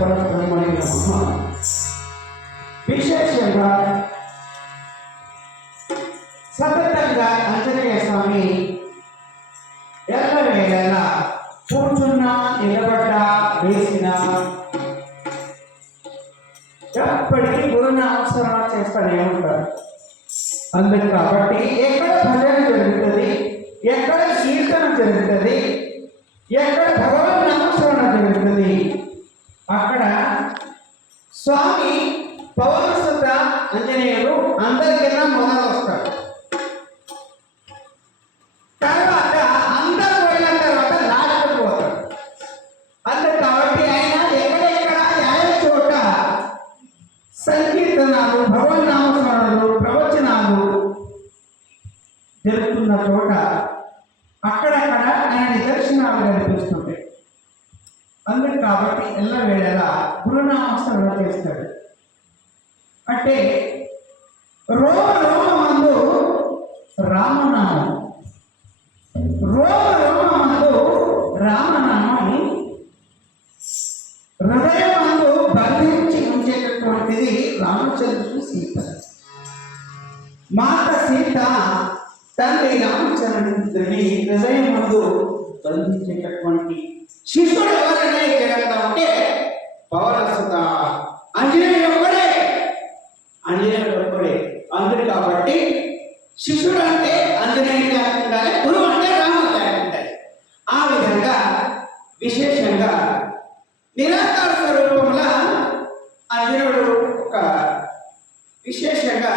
పరబ్రహ్మణే నమః. విశేషంగా సతతంగా ఆంజనేయ స్వామి ఎల్లవేళలా కూర్చున్నా, నిలబడ్డా, వేసిన ఎప్పటికీ గురునామస్మరణ చేస్తూనే ఉంటారు. అందుకు కాబట్టి ఎక్కడ భజన జరుగుతుంది, ఎక్కడ కీర్తన జరుగుతుంది, ఎక్కడ భగవన్ నామస్మరణ జరుగుతుంది, అక్కడ స్వామి పవనసుత ఆంజనేయుడు అందరికన్నా మొదలు వస్తాడు. తర్వాత అందరు పోయిన తర్వాత లాస్ట్కి పోతాడు. అందుకు కాబట్టి ఆయన ఎక్కడెక్కడ యాయ చోట సంకీర్తనాలు, భగవన్ నామస్మరణలు, ప్రవచనాలు జరుగుతున్న చోట అక్కడక్కడ ఆయన నిదర్శనాలు కనిపిస్తుంటాయి. అందుకు కాబట్టి ఎల్లవేళలా గురునామస్మరణ చేస్తాడు. అంటే రోమ రోమమందు రామనామం, రోమ రోమమందు రామనామం హృదయమందు బంధించి ఉంచేటటువంటిది రామచంద్రుడు సీత. మాత సీత తండ్రి రామచంద్రుని హృదయమందు బంధించేటటువంటి శిష్యుడు ఎవరైనా జగత్తా ఉంటే పవనసుత ఆంజనేయుడు ఒక్కడే, ఆంజనేయుడు ఒక్కడే. అందుకు కాబట్టి శిష్యుడు అంటే ఆంజనేయుడు ఉండాలి, గురువు అంటే రాముడు ఉండాలి. ఆ విధంగా విశేషంగా నిరాకార స్వరూపంలో ఆంజనేయుడు ఒక విశేషంగా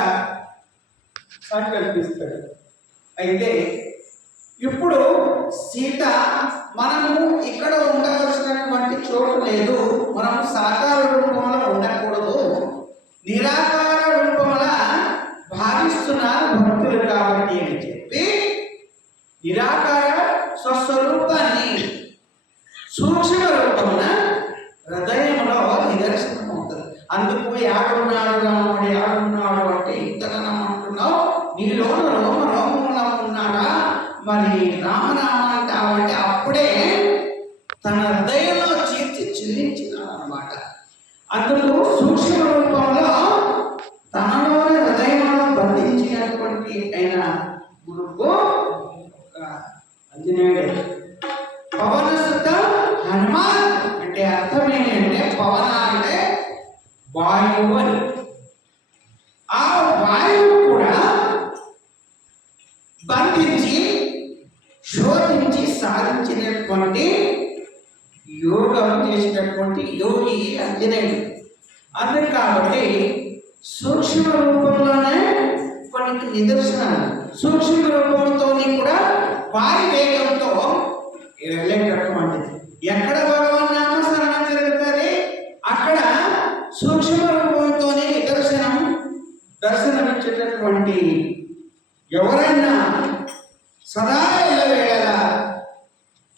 కల్పిస్తాడు. అయితే ఇప్పుడు సీత మనము ఇక్కడ ఉండవలసినటువంటి చోటు లేదు, మనము సాకార రూపంలో ఉండకూడదు, నిరాకార రూపంలో భావిస్తున్నారు భక్తులు కాబట్టి అని చెప్పి నిరాకార స్వస్వరూపాన్ని సూక్ష్మ రూపమున హృదయంలో నిదర్శనం అవుతుంది. అందుకు యాడున్నాడు రాముడు, యాడున్నాడు అంటే ఇంతకన్నా అంటున్నావు, నీలోన రోమ రోమములో ఉన్నాడా, మరి రామనామ అంటావంటే అప్పుడే తన హృదయంలో చీర్చి చెల్లించినాడు అన్నమాట. అందుకు సూక్ష్మ రూపంలో తనలోని హృదయంలో బంధించినటువంటి అయిన గురువు ఆంజనేయుడే. పవనసుత హనుమాన్ అంటే అర్థం ఏంటంటే పవన అంటే వాయువు అని. ఆ వాయువు కూడా బంధించి శోధించి సాధించినటువంటి యోగం చేసినటువంటి యోగి ఆంజనేయుడు. అందుకు కాబట్టి సూక్ష్మ రూపంలోనే కొన్ని నిదర్శనాలు, సూక్ష్మ రూపంతో కూడా వారి వేగంతో వెళ్ళేటటువంటిది. ఎక్కడ భగవాన్ నామస్మరణ జరుగుతుంది అక్కడ సూక్ష్మ రూపంతోనే దర్శనమిచ్చేటటువంటి ఎవరైనా సదా ఎల్లవేళలా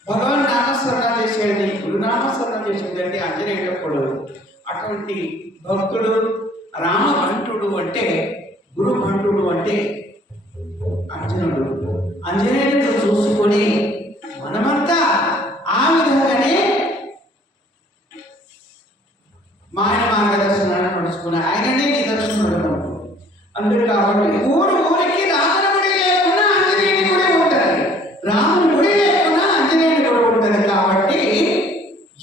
భగవాన్ నామస్మరణ చేసేది, గురునామస్మరణ చేసేది అంటే ఆంజనేయుడు. అటువంటి భక్తుడు రామభంటుడు అంటే, గురు భంటుడు అంటే అర్జునుడు. ఆంజనేయుడు చూసుకొని మనమంతా ఆ విధంగానే ఆయన మార్గదర్శనాన్ని నడుచుకుని ఆయననే నిదర్శనం. అందుకు కాబట్టి ఊరికి రాముని గుడి లేకుండా ఆంజనేయుడి గుడి ఉంటుంది, రాముని గుడి లేకుండా ఆంజనేయుడి గుడి ఉంటుంది. కాబట్టి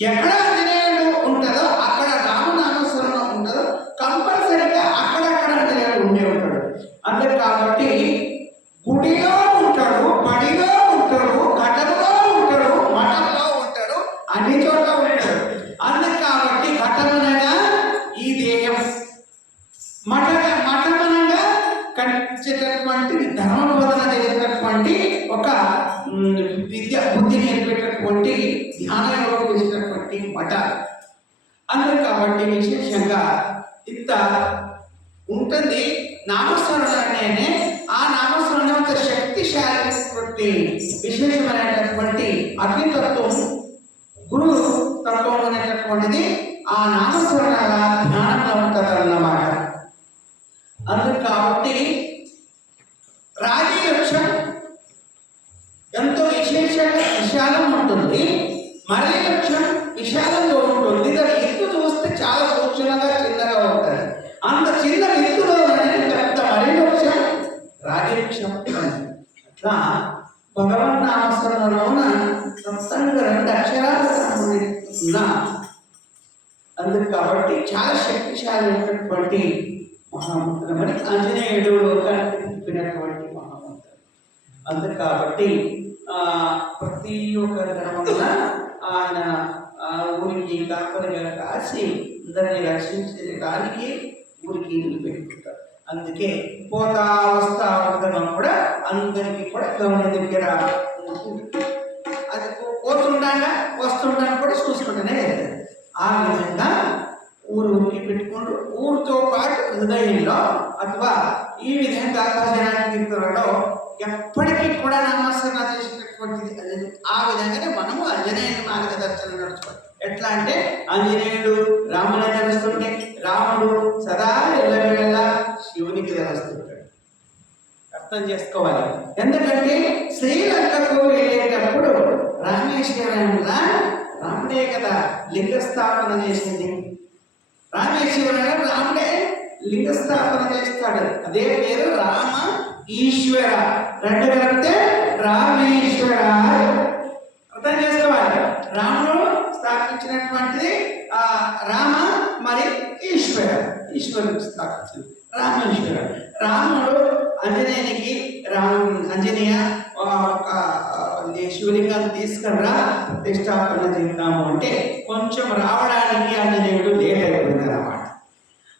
ఎక్కడ ఆంజనేయుడు ఉంటుందో అక్కడ రామనామస్మరణ ఉంటుందో కంపల్సరీగా అక్కడక్కడ ఆంజనేయుడు ఉండే ఉంటాడు. అందుకు కాబట్టి గుడిలో ఉంటాడు, బడిలో ఉంటాడు, ఘటంలో ఉంటాడు, మఠంలో ఉంటాడు, అన్ని చోట్ల ఉంటాడు. అందుకు కాబట్టి ఘటమనగా ఈ దేహం, మఠమనగా కనిపించేటటువంటి ధర్మ బోధన చేసేటటువంటి ఒక విద్య బుద్ధి నేర్పేటటువంటి ధ్యాన యోగం చేసేటటువంటి మఠ. అందుకు కాబట్టి విశేషంగా ఇంత ఉంటుంది నామస్మరణ అనేనే. ఆ నామస్మరణ అంత శక్తిశాలి విశేషమైనటువంటి అగ్నితత్వం, గురు తత్వం అనేటటువంటిది ఆ నామస్మరణ జ్ఞానంలో ఉంటుంది అన్నమాట. అందుకు కాబట్టి రాజీ లక్ష్యం ఎంతో విశేషంగా విశాలం ఉంటుంది, మరీ లక్ష్యం విశాలంగా ఉంటుంది. దాని ఎత్తు అందుకు కాబట్టి చాలా శక్తిశాలి అయినటువంటి మహామంత్రమని ఆంజనేయుడు లోకానికి చెప్పినటువంటి మహామంత్రం. అందుకు కాబట్టి ప్రతి ఒక్క గ్రామంలో ఆయన ఊరికి కాపలిగా కాసి అందరినీ రక్షించడానికి ఊరికి నిలబెట్టుకుంటారు. అందుకే పోతా వస్తా ఉండడం కూడా అందరికీ కూడా గమని దగ్గర అది పోతుండగా వస్తుండగా కూడా చూసుకుంటూనే వెళ్తారు. ఆ విధంగా ఊరికి పెట్టుకుంటూ ఊరితో పాటు హృదయంలో అథవా ఈ విధంగా భజనాలో ఎప్పటికీ కూడా నామస్మరణ చేసినటువంటిది. ఆ విధంగానే మనము ఆంజనేయుని మార్గదర్శనం నడుచుకోవాలి. ఎట్లా అంటే ఆంజనేయుడు రాముని నడుస్తుంటే రాముడు సదా ఎల్లవేళలా శివునికి నడుస్తుంటాడు. అర్థం చేసుకోవాలి. ఎందుకంటే శ్రీలంకకు వెళ్ళేటప్పుడు రామేశ్వరంలో రాముడే కదా లింగస్థాపన చేసింది. రామేశ్వరంలో రాముడే లింగస్థాపన చేస్తాడు. అదే పేరు రామ ఈశ్వర, రెండు కలిపితే రామేశ్వర. అర్థం చేసుకోవాలి. రాముడు స్థాపించినటువంటిది రామ, మరి ఈశ్వరుడు స్థాపించింది రామేశ్వర. రాముడు ఆంజనేయునికి ఆంజనేయ ఒక శివలింగాన్ని తీసుకురా ప్రతిష్టాపన చేద్దాము అంటే కొంచెం రావడానికి ఆంజనేయుడు లేట్ అయిపోయింది అన్నమాట.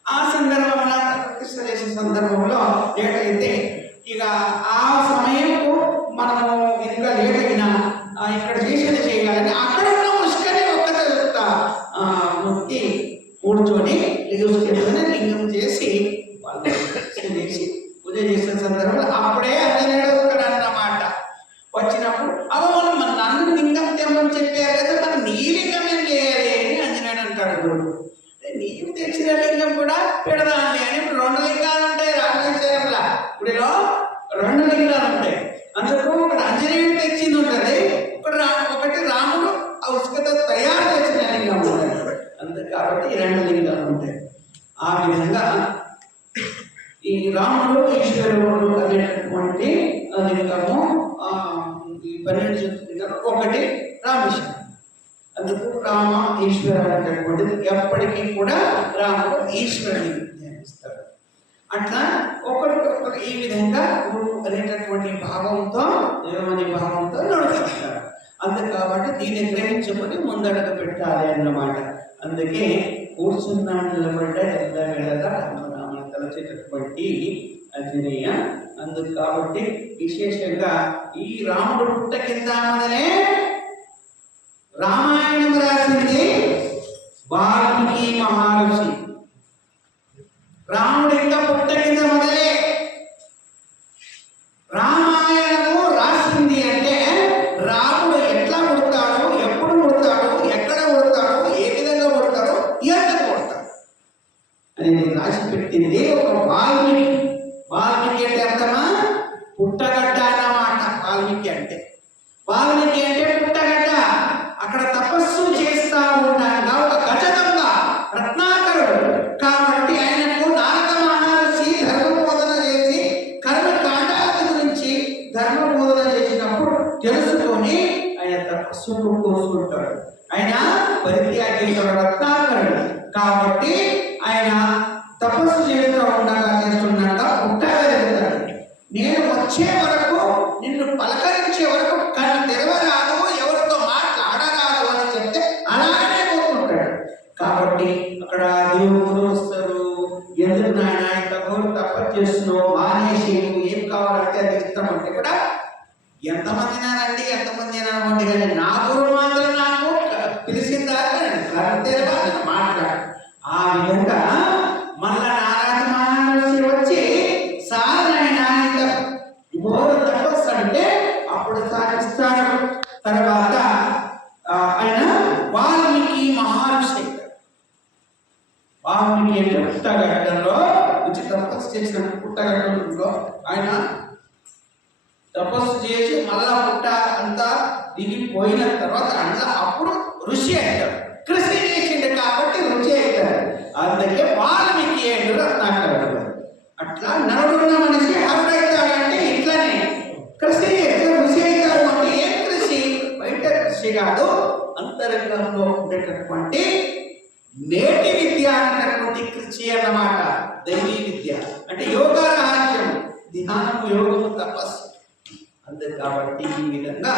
ఆ సందర్భంలో ప్రతిష్ట చేసే సందర్భంలో లేట్ అయితే ఇక ఆ సమయంకు మనము ఇంకా లేట్ అయినా ఇక్కడ చేసేది చేయాలని అక్కడ ఉన్న ముష్కని ఒక్క ముక్తి కూర్చొని లింగం చేసి వాళ్ళు చేసి పూజ చేసిన సందర్భంలో అప్పుడే ఆంజనేయుడు ఇక్కడ అన్నమాట. వచ్చినప్పుడు మనం నన్ను లింగం తెమ్మని చెప్పారు కదా, మరి నీ లింగం ఏం చేయాలి అని ఆంజనేయుడు అంటాడు. గురువు నీవు తెచ్చిన లింగం కూడా పెడదాంలే అని. ఇప్పుడు 2 లింగాలు ఉంటాయి రామేశ్వరంలో. గుడిలో 2 లింగాలు ఉంటాయి. అందుకు ఒకటి ఆంజనేయుడు తెచ్చింది ఉంటుంది, ఒకటి రాముడు ఆ ఉసుకతో తయారు చేసిన లింగం ఉంటుంది. అందుకు కాబట్టి 2 లింగాలు ఉంటాయి. ఆ విధంగా ఈ రాముడు ఈశ్వరుడు అనేటటువంటి లింగము ఈ 12 జ్యోతిర్లింగాలు ఒకటి రామేశ్వరం. అందుకు రామ ఈశ్వర అనేటటువంటిది ఎప్పటికీ కూడా రాముడు ఈశ్వరుని ధ్యానిస్తాడు. అట్లా ఒకరికొకరు ఈ విధంగా గురువు అనేటటువంటి భావంతో దేవుని భావంతో నడుపుతారు. అంతే కాబట్టి దీన్ని గ్రహించుకొని ముందడుగు పెట్టాలి అన్నమాట. అందుకే కూర్చున్నా నిలబడ్డ ఎల్లవేళగా రామనామం తలచేటటువంటి ఆంజనేయ. అందుకు కాబట్టి విశేషంగా ఈ రాముడు పుట్ట కింద మొదలే రామాయణం రాసింది వాల్మీకి మహర్షి. రాముడు ఇంకా పుట్ట కింద మొదలే రామాయణము రాసింది అంటే రాముడు ఎట్లా పుడతాడు, ఎప్పుడు పుడతాడు, ఎక్కడ పుడతాడు, ఏ విధంగా పుడతాడు, ఎందుకు పుడతాడు అనేది రాసి పెట్టింది ఒక వాల్మీకి. వాల్మీకి అంటే అర్థమా పుట్టగడ్డ అన్నమాట. వాల్మీకి అంటే పుట్టగడ్డ. అక్కడ తపస్సు చేస్తా ఉండగా ఒక గజదంగా రత్నాకరుడు కాబట్టి ఆయనకు నారద మహర్షి ధర్మబోధన చేసి కర్మకాండాల గురించి ధర్మబోధన చేసినప్పుడు తెలుసుకొని ఆయన తపస్సుకు కూర్చుంటాడు. ఆయన పరిత్యాగేశ్వర రత్నాకరుడు కాబట్టి ఆయన తపస్సు చేస్తూ చేస్తున్నట్ట పుట్టగలుగుతాడు. నేను వచ్చే వరకు నిన్ను పలకరించే వరకు కన్ను తెరవరాదు, ఎవరితో మాట్లాడరాదు అని చెప్తే అలాగనే పోతుంటాడు. కాబట్టి అక్కడ దేవుడు వస్తారు. ఎందుకు నాయన ఇంత గౌరవ తపస్సు చేస్తున్నావు, మానేసి నువ్వు ఏం కావాలంటే అది ఇస్తామంటే కూడా ఎంతమందినానండి అనమండి, కానీ నా గురువు మాత్రం నాకు పిలిచిందా కన్ను తెరవాలి మాట్లాడు. ఆ విధంగా మళ్ళా నారాయణ మహర్షి వచ్చి సాధన ఘోర తపస్సు అంటే అప్పుడు సాధిస్తాడు. తర్వాత ఆయన వాల్మీకి మహర్షి. వాల్మీకి అంటే పుట్టగడ్డలో వచ్చి తపస్సు చేసిన పుట్టగడ్డలో ఆయన తపస్సు చేసి మళ్ళా పుట్ట అంతా దిగిపోయిన తర్వాత అందులో అప్పుడు ఋషి అవుతాడు. కృషి చేసిండు కాబట్టి రుచి అవుతాడు. అందుకే వాల్మీకి ఏంటి రత్నాకరుడు. అట్లా నరుడున్న మనిషి హరుడైతాడంటే ఇట్లానే కృషి చేస్తే ఋషి అవుతాడు. అంటే ఏం కృషి? బయట కృషి కాదు, అంతరంగంలో ఉండేటటువంటి నేటి విద్య అనేటటువంటి కృషి అన్నమాట. దైవీ విద్య అంటే యోగ రహస్యం, ధ్యానము, యోగము, తపస్సు. అందుకు కాబట్టి ఈ విధంగా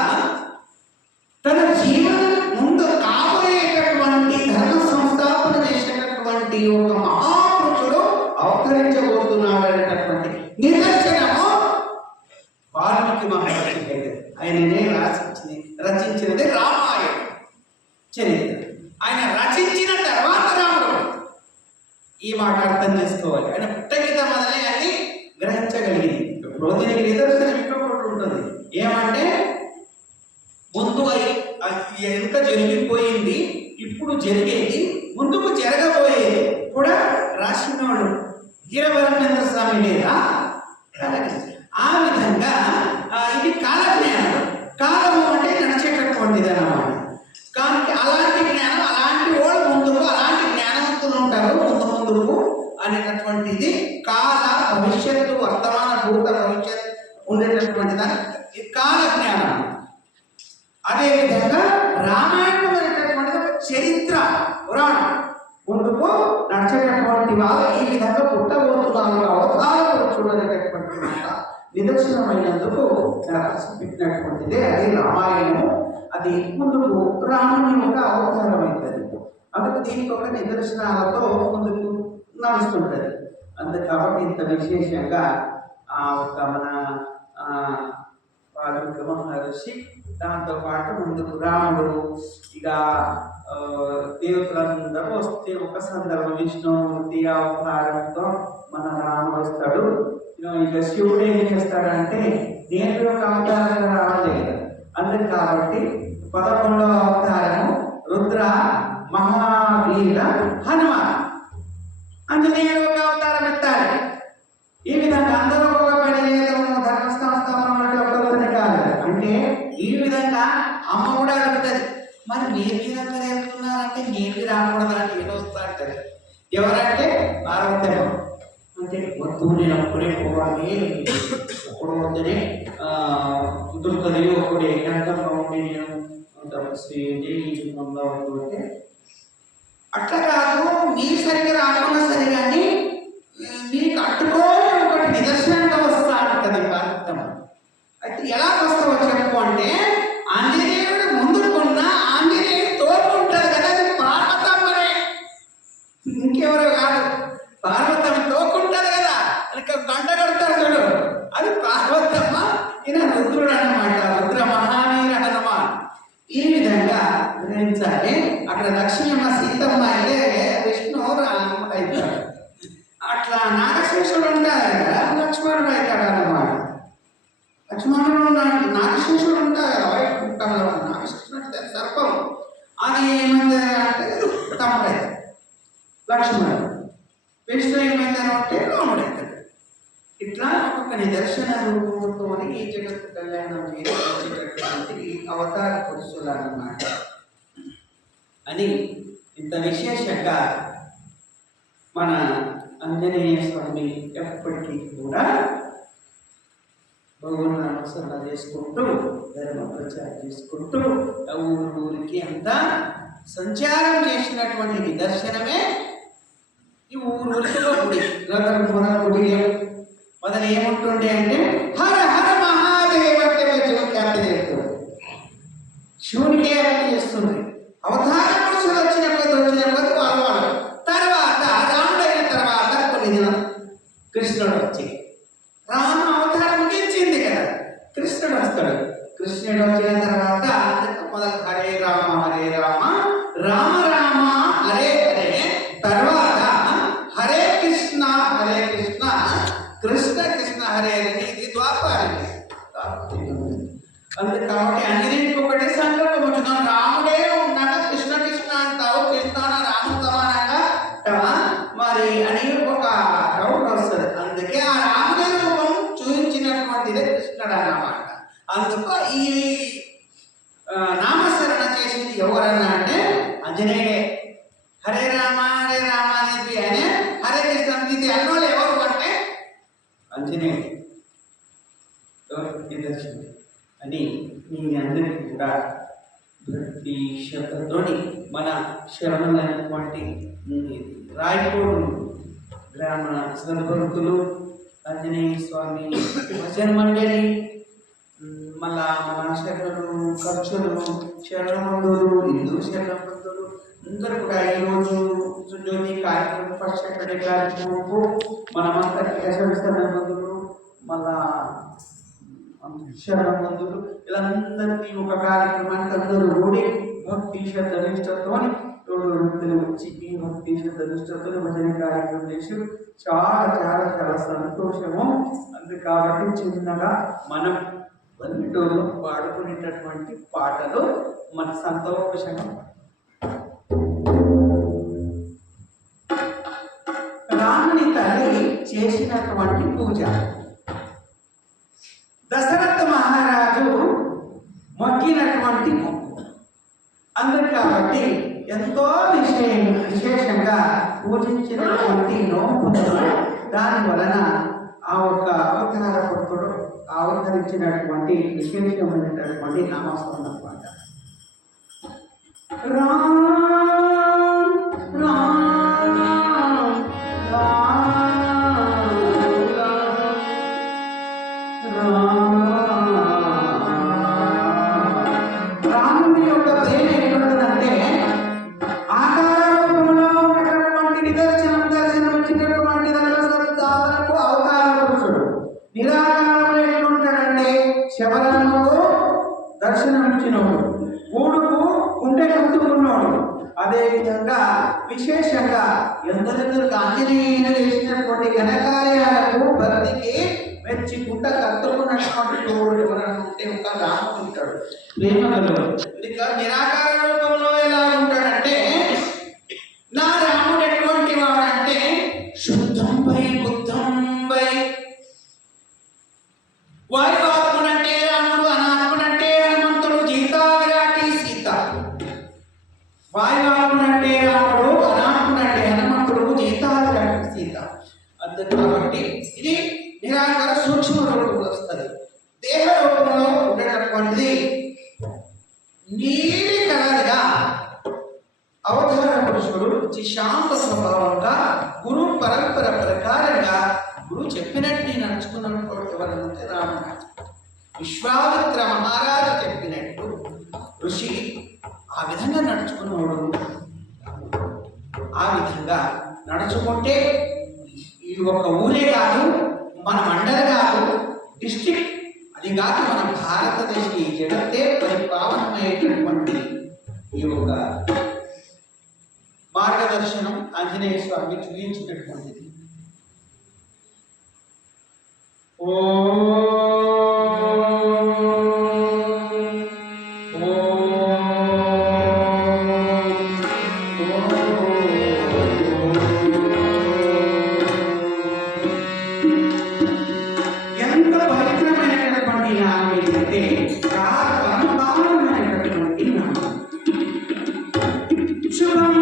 తన జీవనం ముందు కాబోయేటటువంటి ధర్మ సంస్థాపన చేసేటటువంటి ఒక మహాపురుషుడు అవతరించబోతున్నాడు అనేటటువంటి నిదర్శనము వాల్మీకి మహర్షి. ఆయననే రచించినది రామాయణం చరిత్ర. ఆయన రచించిన తర్వాత రాముడు. ఈ మాట అర్థం చేసుకోవాలి. ఆయన పుట్టగిత మొదలై అన్ని గ్రహించగలిగింది. ఇప్పుడు దీనికి నిదర్శనం ఇంకొకటి ఉంటుంది. ఏమంటే ముందు ఎంత జరిగిపోయింది, ఇప్పుడు జరిగేది, ముందుకు జరగబోయేది కూడా రాసినవాడు వీరభద్రేంద్ర స్వామి లేదా. ఆ విధంగా ఇది కాలజ్ఞానం. కాలము అంటే నడిచేటటువంటిది అన్నమాట. కానీ అలాంటి జ్ఞానం, అలాంటి వాళ్ళు ముందుకు, అలాంటి జ్ఞానవంతులు ఉంటారు ముందు ముందుకు అనేటటువంటిది కాల, భవిష్యత్తు, వర్తమాన, భూత, భవిష్యత్ ఉండేటటువంటి దాన్ని కాల జ్ఞానం. అదేవిధంగా రామాయణం అనేటటువంటిది ఒక చరిత్ర, పురాణం. ముందుకు నడిచేటటువంటి వాళ్ళు ఈ విధంగా పుట్టబోతున్నారు, అవతార పురుషుడు అనేటటువంటి మాట నిదర్శనమైనందుకు రాసి పెట్టినటువంటిదే అది రామాయణము. అది ముందుకు రాముని యొక్క అవతారం అవుతుంది. అందుకు దీనికి ఒక నిదర్శనాలతో ముందుకు నడుస్తుంటది. అందుకు కాబట్టి ఇంత విశేషంగా ఒక మన వాల్మీకి మహర్షి, దాంతో పాటు ముందుకు రాముడు, ఇక దేవతలందరూ వస్తే ఒక సందర్భం విష్ణుమూర్తి అవతారంతో మన రాముడు వస్తాడు. ఇక శివుడు ఏం చేస్తాడంటే నేను ఒక అవతారంగా రావలేదు. అందుకు కాబట్టి 11వ అవతారము రుద్ర, మహావీర, హనుమ, ఆంజనేయుడు ఒక అవతారం ఎత్తాలి. ఈ విధంగా అందరూ ఒక పని చేయటము, ధర్మ సంస్థాపన ఒకరిని కాదు. అంటే ఈ విధంగా అమ్మ కూడా అడుగుతుంది, మరి మీరు విధంగా వెళ్తున్నారంటే నేను రాకూడదని ఏదో వస్తా అంటారు. ఎవరంటే పార్వతమ్మ. అంటే వద్దు, నేను అప్పుడే పోవాలి, ఒకడు వద్దనే కుదురుతుంది, ఒకడు ఏకాంతంగా ఉండి నేను తపస్సులో అంటే అట్లా కాదు, మీరు సరిగ్గా రాకుండా సరే కానీ మీకు అట్టుకోని ఒకటి నిదర్శనంగా వస్తా ఉంటుంది పార్వతమ్మ. అయితే ఎలా వస్తావో చెప్పు అంటే ఆంజనేయుడు ముందుకున్న ఆంజనేయుడు తోడుకుంటారు కదా, అది పార్వతమ్మనే, ఇంకెవరో కాదు. పార్వతమ్మ తోకుంటారు కదా, ఇంకా గంట కడతారు చూడు, అది పార్వతమ్మ. ఈయన రుద్రుడు అన్నమాట, రుద్ర మహావీర హనుమ. ఈ విధంగా గ్రహించాలి. అక్కడ లక్ష్మీమ్మ, సీతమ్మ అయితే విష్ణు రాముడు అవుతాడు. అట్లా నాగశేషుడు ఉంటాడు కదా, లక్ష్మణుడు అవుతాడు అన్నమాట. లక్ష్మణుడు నాగశేషుడు ఉంటాడు కదా, వైకుంఠంలో నాగశేషుడు అంటే సర్పం. అది ఏమైంది అంటే తమ్ముడు అవుతాడు లక్ష్మణుడు. విష్ణు ఏమైందని అంటే రాముడు అవుతాడు. ఇట్లా ఒక్కొక్క నిదర్శన రూపంతో ఈ జగత్తు కళ్యాణం చేసేటటువంటి అవతార పురుషులు అన్నమాట అని ఇంత విశేషంగా మన ఆంజనేయ స్వామి ఎప్పటికీ కూడా భగవన్నామస్మరణ చేసుకుంటూ, ధర్మ ప్రచారం చేసుకుంటూ ఊరికి అంతా సంచారం చేసినటువంటి నిదర్శనమే ఈ ఊరిలో గుడి. మన గుడి మొదలు ఏముంటుండే అంటే హర హర మహాదేవ్ అంటే ఖ్యాతి చేస్తుంది, శివునికే అర్థం చేస్తుంది. అవతార పురుషులు వచ్చిన కొద్ది వాళ్ళు తర్వాత రాముడైన తర్వాత కొన్ని దినం కృష్ణుడు వచ్చి రామ అవతారం ముగించింది కదా, కృష్ణుడు వస్తాడు. కృష్ణుడు వచ్చిన తర్వాత మొదలు హరే రామ రామ రామ హరే హరే, తర్వాత హరే కృష్ణ కృష్ణ కృష్ణ హరే హరే. ఇది ద్వాపరం. అందుకు కాబట్టి అన్నింటికి ఒకటి సంకల్పం వచ్చింది. రాముడే ఉన్నాక కృష్ణ కృష్ణ అంటావు, కృష్ణ రాము సమానంగా మరి అని ఒక డౌట్ వస్తుంది. అందుకే ఆ రాముడే రూపం చూపించినటువంటిదే కృష్ణుడు అన్నమాట. అందుకు ఈ నామస్మరణ చేసింది ఎవరన్నా అంటే ఆంజనేయుడే. హరే రామ అనేది అనే హరే కృష్ణ ఇది అన్నోళ్ళు ఎవరు అంటే ఆంజనేయుడు నిదర్శనం అని మీ అందరికీ కూడా భక్తి శ్రద్ధతోని మన శరణులైనటువంటి రాయకోడు గ్రామ సద్భక్తులు, ఆంజనేయ స్వామి భజన మండలి, మళ్ళా మన శరణులు, ఖర్చులు, శరణబంధువులు, హిందూ శరణబంధువులు అందరూ కూడా ఈరోజు జ్యోతి కార్యక్రమం ఫస్ట్ సాటర్డే కార్యక్రమంకు మనమంతా శరణబంధువులు, మళ్ళా శరణబంధువులు వీళ్ళందరినీ ఒక కార్యక్రమానికి అందరూ కూడి భక్తి శ్రద్ధ నిష్టతో వ్యక్తులు వచ్చి ఈ భక్తి శ్రద్ధ నిష్టతో భజన కార్యక్రమం చేసి చాలా చాలా చాలా సంతోషము. అంతే కాబట్టి చిన్నగా మనం పల్లెటూరులో పాడుకునేటటువంటి పాటలు మన సంతోషంగా రాముని తల్లి చేసినటువంటి పూజ. దశరథ మహారాజు మొక్కినటువంటి మొక్కు అందరు కాబట్టి ఎంతో విశేషంగా పూజించినటువంటి నోములు, దాని వలన ఆ ఒక్క అవతార పురుషుడు అవతరించినటువంటి విశేషమైనటువంటి నామస్మరణ అనమాట. రామ్ రామ్ రాముని యొక్క ప్రేమ ఎటువంటిదంటే ఆకారంలో ఉన్నటువంటి దర్శనం ఇచ్చినటువంటి దాదాపు అవతార పురుషుడు. నిరాకారంలో ఎట్లుంటాడంటే శబరముకు దర్శనం ఇచ్చినోడు, గూడుకు గుండె కత్తుకున్నాడు. అదేవిధంగా విశేషంగా ఎందరెందరు ఆంజనేయులు చేసినటువంటి ఘనకార్యాలకు భక్తికి మెచ్చి గుండె కత్తుకున్నటువంటి తోడు ఎవరైనా ఉంటే ఒక రాముడు ఉంటాడు ప్రేమలో. ఇక నిరాకార రూపంలో ఎలా ఉంటాడంటే నా రాముడు ఎటువంటి వాడంటే శుద్ధంపై బుద్ధంపై వాయు ఆత్మనంటే రాముడు, అనాత్మనంటే హనుమంతుడు, గీతా విరాటి సీత. వాయు ఆత్మనంటే రాముడు, అనాత్మనంటే హనుమంతుడు, గీతా విరాటి సీత. అంతే కాబట్టి ఇది నిరాకార సూక్ష్మ రూపంలో వస్తుంది. దేహ రూపంలో ఉండేటటువంటిది నీలి కలర్గా అవతార పురుషుడు శాంత స్వభావంగా గురు పరంపర ప్రకారంగా గురువు చెప్పినట్టు నడుచుకున్నప్పుడు ఎవరంటే రాముడు. విశ్వామిత్ర మహారాజు చెప్పినట్టు ఋషి ఆ విధంగా నడుచుకున్నాడు. ఆ విధంగా నడుచుకుంటే ఈ ఒక ఊరే కాదు, మన మండలి కాదు, డిస్ట్రిక్ట్ అది కాదు, మన భారతదేశ ఈ జగత్తే పరిపావనమైనటువంటి ఈ ఒక మార్గదర్శనం ఆంజనేయ స్వామి చూపించినటువంటిది. ఓ ఎంత పవిత్రమైనటువంటి నామం ఏంటంటే పరమపావనమైనటువంటి నామం. శుభం